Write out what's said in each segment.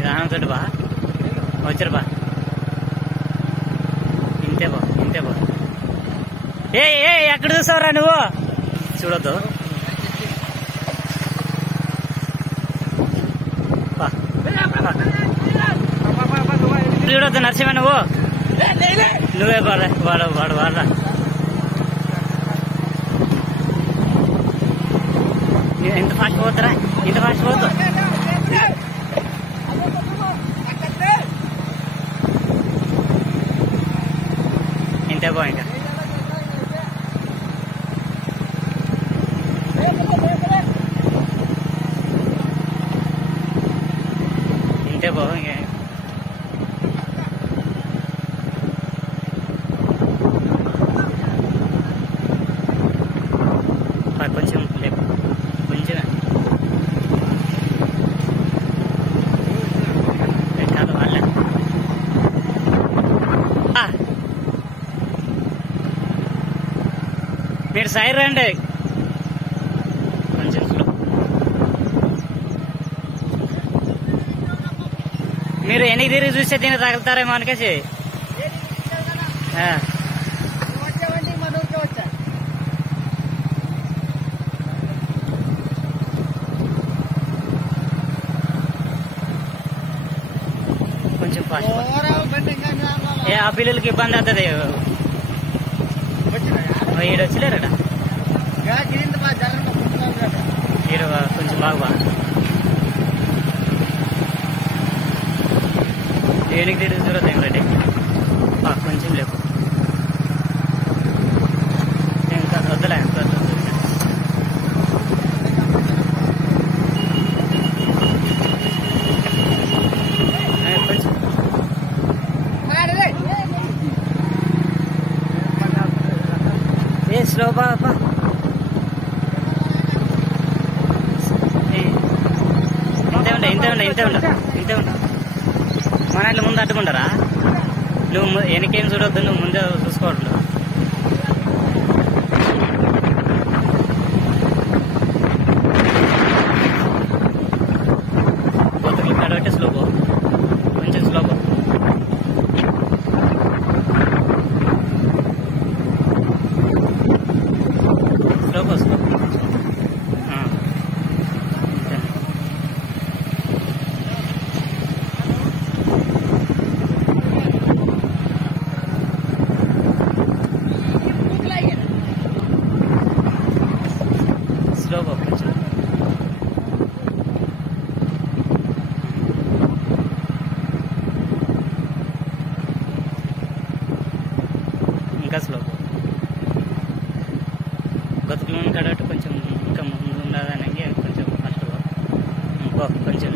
నిదానంతో బా వచ్చారు బా ఇంతే బా ఇంతే బా ఏ ఏ ఎక్కడ చూసావురా నువ్వు చూడొద్దు చూడొద్దు నరసింహ నువ్వే వాడ వాడు వాడు వాడరా ఎంత ఫాస్ట్ పోతారా ఇంత ఫాస్ట్ పోతు ఇంతే బా ఇంకా ఇంతే బా ఇంకా కొంచెం లేపు కొంచెం కాదు వాళ్ళ మీరు సైడ్ రండి కొంచెం స్లో మీరు ఎన్ని తిరిగి చూస్తే దీన్ని తగులుతారేమో అనికేసి కొంచెం ఫాస్ట్ ఏ ఆ పిల్లలకి ఇబ్బంది అవుతుంది ఈడు వచ్చలేరట ఈడు కొంచెం బాగా ఏడికి తిరిగి చూడదు ఏంటంటే కొంచెం లేవు ఇంకా వద్దలే స్లో బాబా ఇంతే ఉండ మన ఇట్లా ముందు అట్టుకుంటారా నువ్వు వెనకేం చూడొద్దు నువ్వు ముందే చూసుకోవట్లేదు కొత్తకి కడబెట్టే స్లోపో కొంచెం స్లోపో స్లోపో స్లో స్లో కొంచెం ఇంకా స్లో బతుకులోని కడగట్టు కొంచెం ఇంకా ముందు ఉండదని కొంచెం ఫస్ట్ కొంచెం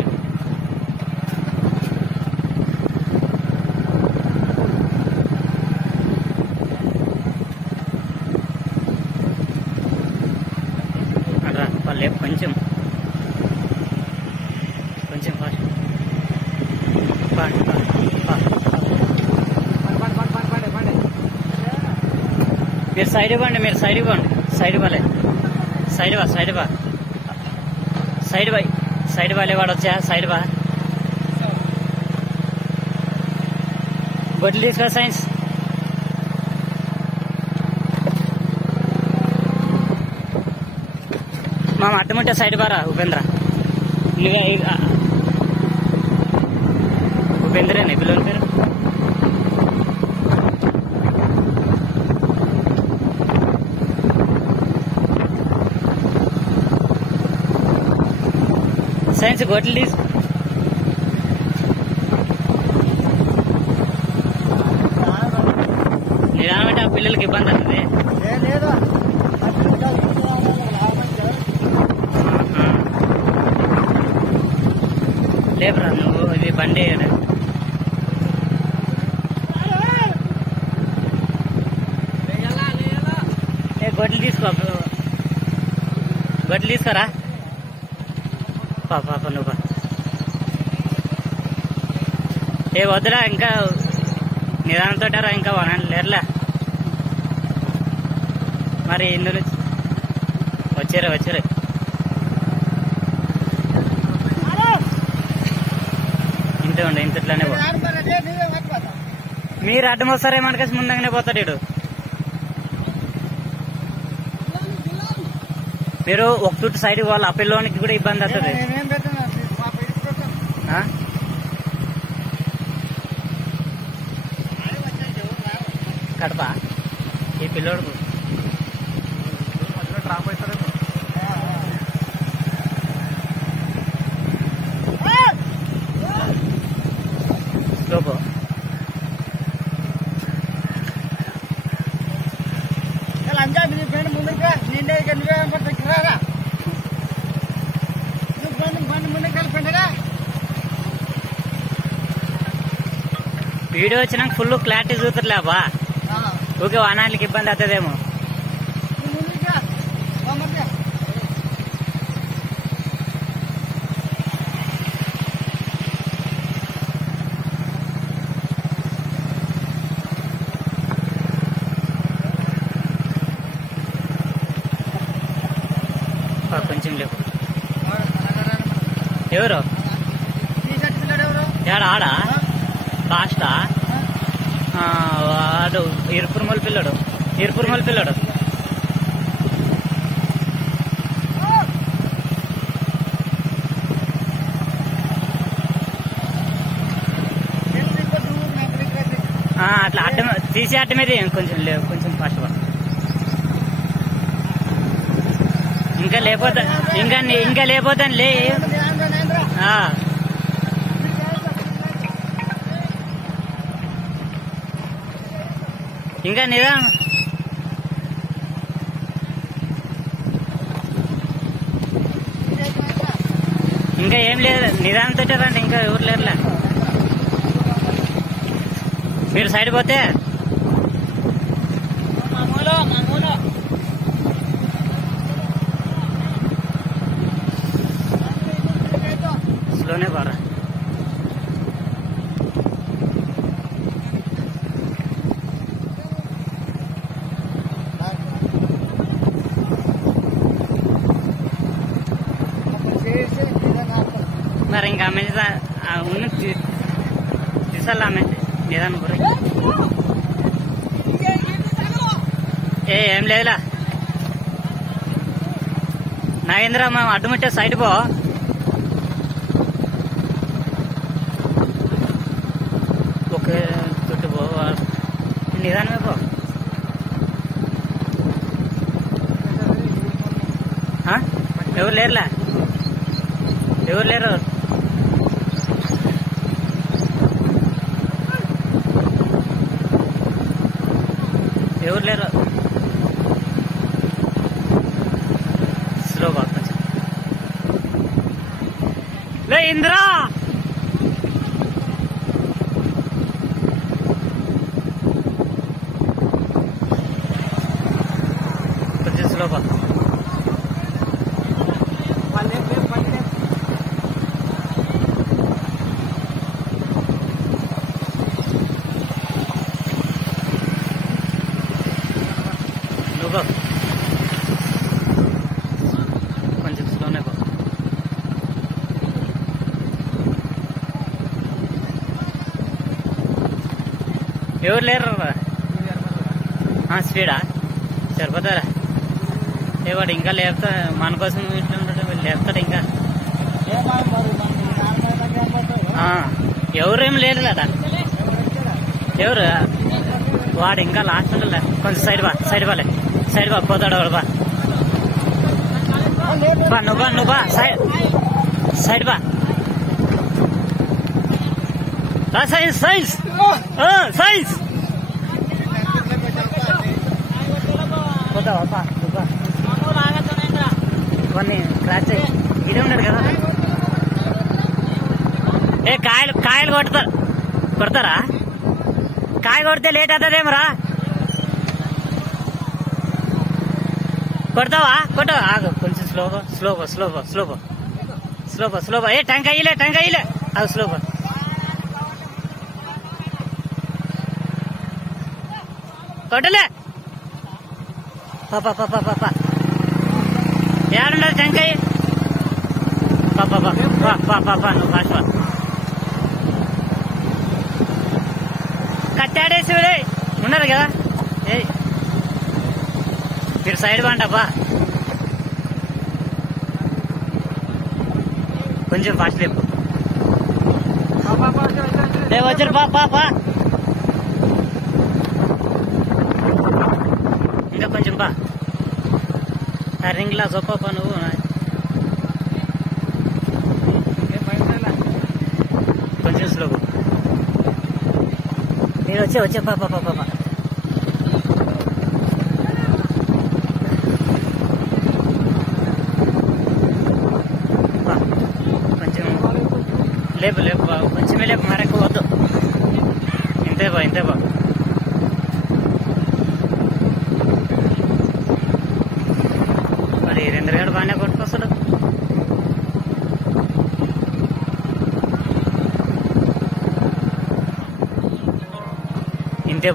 లేపు కొంచెం కొంచెం ఫాస్ట్ మీరు సైడ్ ఇవ్వండి సైడ్ ఇవ్వాలి సైడ్ వాళ్ళే వాడు వచ్చా సైడ్ బా బొడ్లు తీసుకో సైన్స్ మా అట్టమంటే సైడ్ బారా ఉపేంద్ర నువ్వే ఉపేంద్రేనా పిల్లల పేరు సైన్స్ గొడ్లు తీసు నిదానమంటే ఆ పిల్లలకి ఇబ్బంది అవుతుంది లేబరా నువ్వు ఇది బండి గొడ్లు తీసుకోరా పాప నువ్వు ఏ వద్దురా ఇంకా నిదానంతో ఇంకా లేరులే మరి ఇందులో వచ్చారు ఇంతే ఉండు, ఇంతట్లోనే పో. మీరు అడ్డం వస్తారేమనకేసి ముందంగానే పోతాడు ఇడు. మీరు ఒక చుట్టూ సైడ్ పోవాలి, ఆ పిల్లోనికి కూడా ఇబ్బంది అవుతుంది. కడప ఈ పిల్లోడు డ్రాప్ అవుతారు. లోపో వీడియో వచ్చినాక ఫుల్ క్లారిటీ చూద్దరులేబా, ఓకే వానానికి ఇబ్బంది అవుతుందేమో. కొంచెం లేవు. ఎవరు ఏడా ఆడా కాస్టా? వాడు ఇరుపురుమల పిల్లడు, ఇరుపురుమల పిల్లడు. అట్లా అడ్డం తీసి అడ్డం మీద కొంచెం లేవు, కొంచెం ఫాస్ట్ పడ. ఇంకా లేకపోతే ఇంకా లేకపోతాను లే. ఇంకా నిదానం, ఇంకా ఏం లేదు, నిదానంతో రండి. ఇంకా ఎవరు లేరులే. మీరు సైడ్ పోతే స్లోనే పోరా. మరి ఇంకా ఆమె ఉన్న తీసాలా ఆమె నిదానం కూడా. ఏం లేదులా నాగేంద్ర, మేము అడ్డుముట్టే సైడ్ పో. ఒకే చుట్టూ పో, నిదానమే పో. ఎవరు లేరులా, ఎవరు లేరు. ఎవరు లేరు. స్లో బాగా లే ఇంద్రా. కొంచెం స్లో బాగా. కొంచెం స్లోనే పో. ఎవరు లేరు. స్పీడా సరిపోతారా? వాడు ఇంకా లేపుతా, మన కోసం ఇట్లా ఉంటాడు, లేపుతాడు ఇంకా. ఎవరేం లేదు కదా. ఎవరు వాడు ఇంకా లాస్ట్ ఉండాలి. కొంచెం సైడ్ బా, సైడ్ బాలే, సైడ్ బా, పోతాడు వాడు. బా నువ్వు బా సైడ్ బా. సైన్స్ సైన్స్ సైన్స్ పోతావా? కొన్ని క్రాచ్ ఇదే ఉన్నాడు కదా. కాయలు కొడతారా? కాయ కొడితే లేట్ అవుతుందేమరా? కొడతావా? కొట్టవా? ఆగు కొంచెం స్లోగా. టంక్ అయ్యలే అది స్లోగా. కొట్టలే పాప ఏడుండదు టంకాయ. పాప నువ్వు ఫాస్ట్ కట్టాడేసి ఉన్నారు కదా ఏ మీరు సైడ్ బాండబ్బా కొంచెం ఫాస్ట్ లేపు వచ్చారు పా ఇంకా కొంచెం బా రింగ్లా సొప్ప నువ్వు కొంచెం స్లోగు మీరు వచ్చే పాప కొంచెం లేపు బాబు కొంచెమే లేపు మరెక్కువ వద్దు ఇంతే బా మరి రెండరగాడు బాగానే కొట్టుకొస్తాడు ఇంతే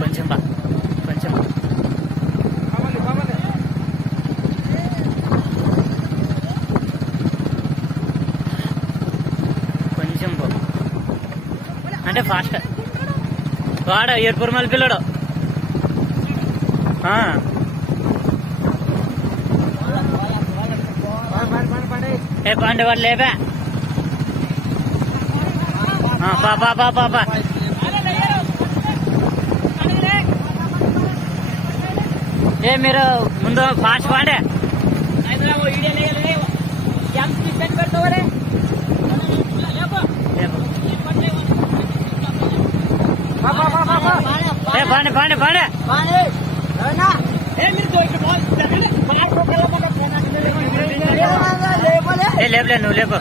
కొంచెం బా కొంచెం బా అంటే ఫాస్ట్ వాడు ఏర్పూర్ మళ్ళీ పిల్లడు ఏ పండి వాడు లేపా పాపా ఏ మీరు ముందు ఫాస్ట్ పాండే పాండే లేపులే నువ్వు లేపు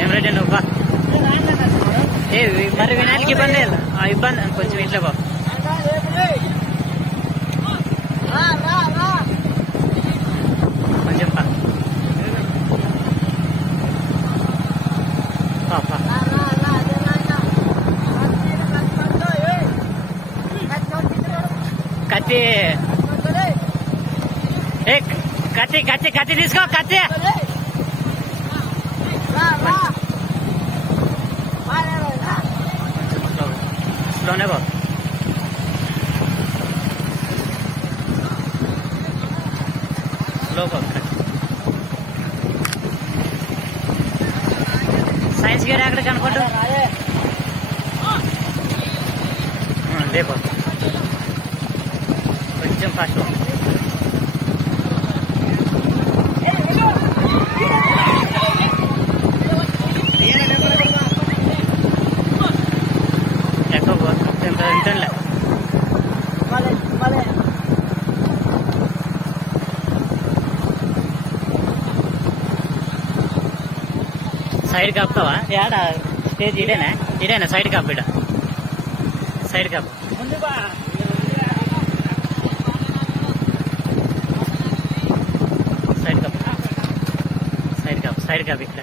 ఏం రెడ్డి నువ్వు బా ఏ మరి వినాయకి ఇబ్బంది కొంచెం ఇంట్లో బాబు కొంచెం కత్తి తీసుకో కత్తి స్లోనే బాబు స్లో బాబు సైన్స్ గేర్ అక్కడ కనపడ్డా లేపో కొంచెం ఫాస్ట్ ఇంతలే సైడ్ కాపుతావా ఏడా స్టేజ్ ఇడేనా సైడ్ కాపు బిడ్డ సైడ్ కాపు సైడ్ కాపు ఇక్కడ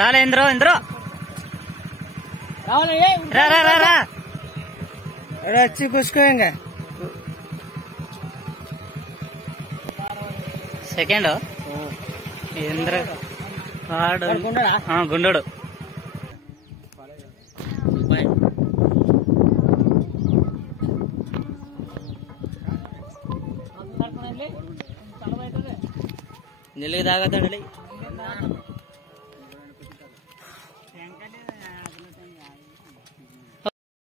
రాలే ఇంద్రో రా వచ్చి పుష్కోంగా సెకండ్ ఇంద్ర వాడు గుండోడు నెల్లి తాగదండి